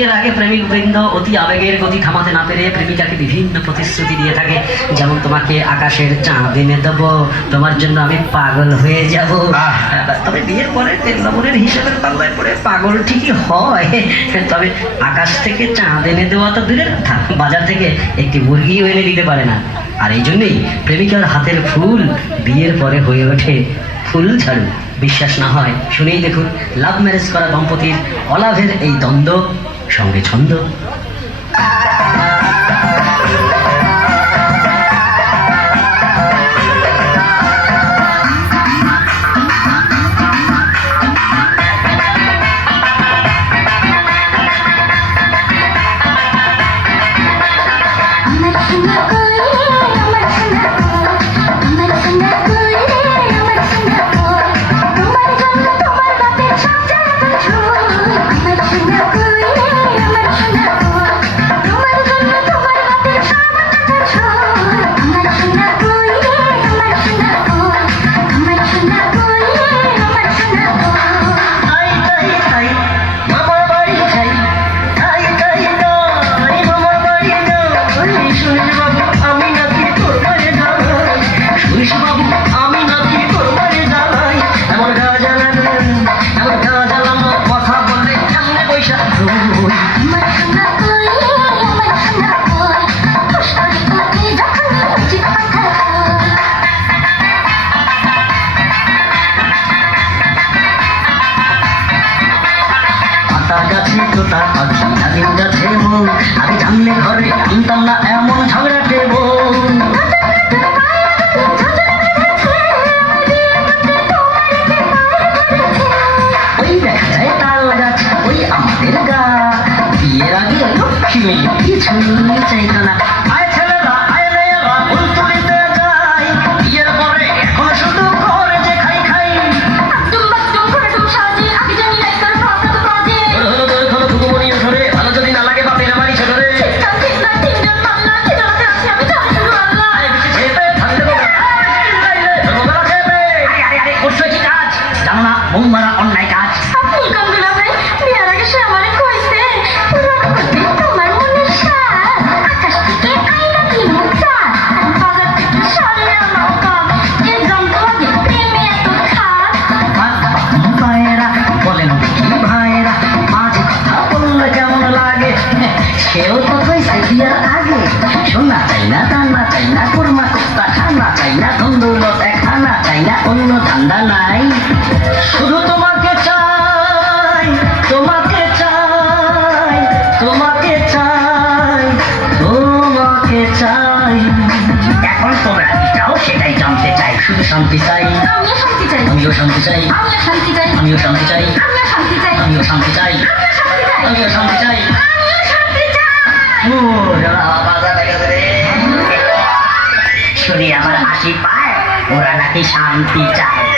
বিয়ের আগে প্রেমিক বৃন্দ অতি আবেগের গতি থামাতে না পেরে প্রেমিকাকে বিভিন্ন প্রতিশ্রুতি দিয়ে থাকে, যেমন তোমাকে আকাশের চাঁদ এনে দেবো, তোমার জন্য আমি পাগল হয়ে যাব। তবে বিয়ের পরে তেল লবণের হিসাবের পাল্লায় পড়ে পাগল ঠিকই হয়, তবে আকাশ থেকে চাঁদ এনে দেওয়া তো দূরের কথা, বাজার থেকে একটি মুরগিও এনে দিতে পারে না। আর এই জন্যই প্রেমিকার হাতের ফুল বিয়ের পরে হয়ে ওঠে ফুল ঝাড়ু। বিশ্বাস না হয় শুনেই দেখুন লাভ ম্যারেজ করা দম্পতির অলাভের এই দ্বন্দ্ব সঙ্গে ছন্দ। আমি জানলে ঘরে কিনতাম না এমন ঝগড়াটে বোন। ওই দেখা যায় তাল গাছ ওই আমাদের গা, বিয়ের আগে লক্ষ্মী কিছু চাইতো না। আয় ছেলেরা আয় মেয়েরা ফুল তুলিতে যাই, বিয়ের পরে এখন শুধু ঘরে যে খাই খাই। ভালো যদি না লাগে বাপের বাড়ি ছোটরে জানো না বউ মারা অন্যায় কাজ। বলেন কি ভাইরা মাঝে কথা বললে কেমন লাগে, সেও তো কইছে বিয়ার আগে শোনা চাই না রান্না চাই না কুরমা কুত্তা খানা চাই না ধন্দৌলত খানা চাই না অন্য ধান্দা নাই, শুধু তোমাকে চাই তোমাকে চাই তোমাকে চাই তোমাকে চাই। এখন তোমরা কি চাও সেটাই জানতে চাই, শুধু শান্তি চাই আমিও শান্তি চাই আমিও শান্তি চাই আমিও শান্তি চাই আমিও শান্তি চাই আমিও শান্তি চাই। শুনি আমার হাসি পায় ওরা নাকি শান্তি চায়।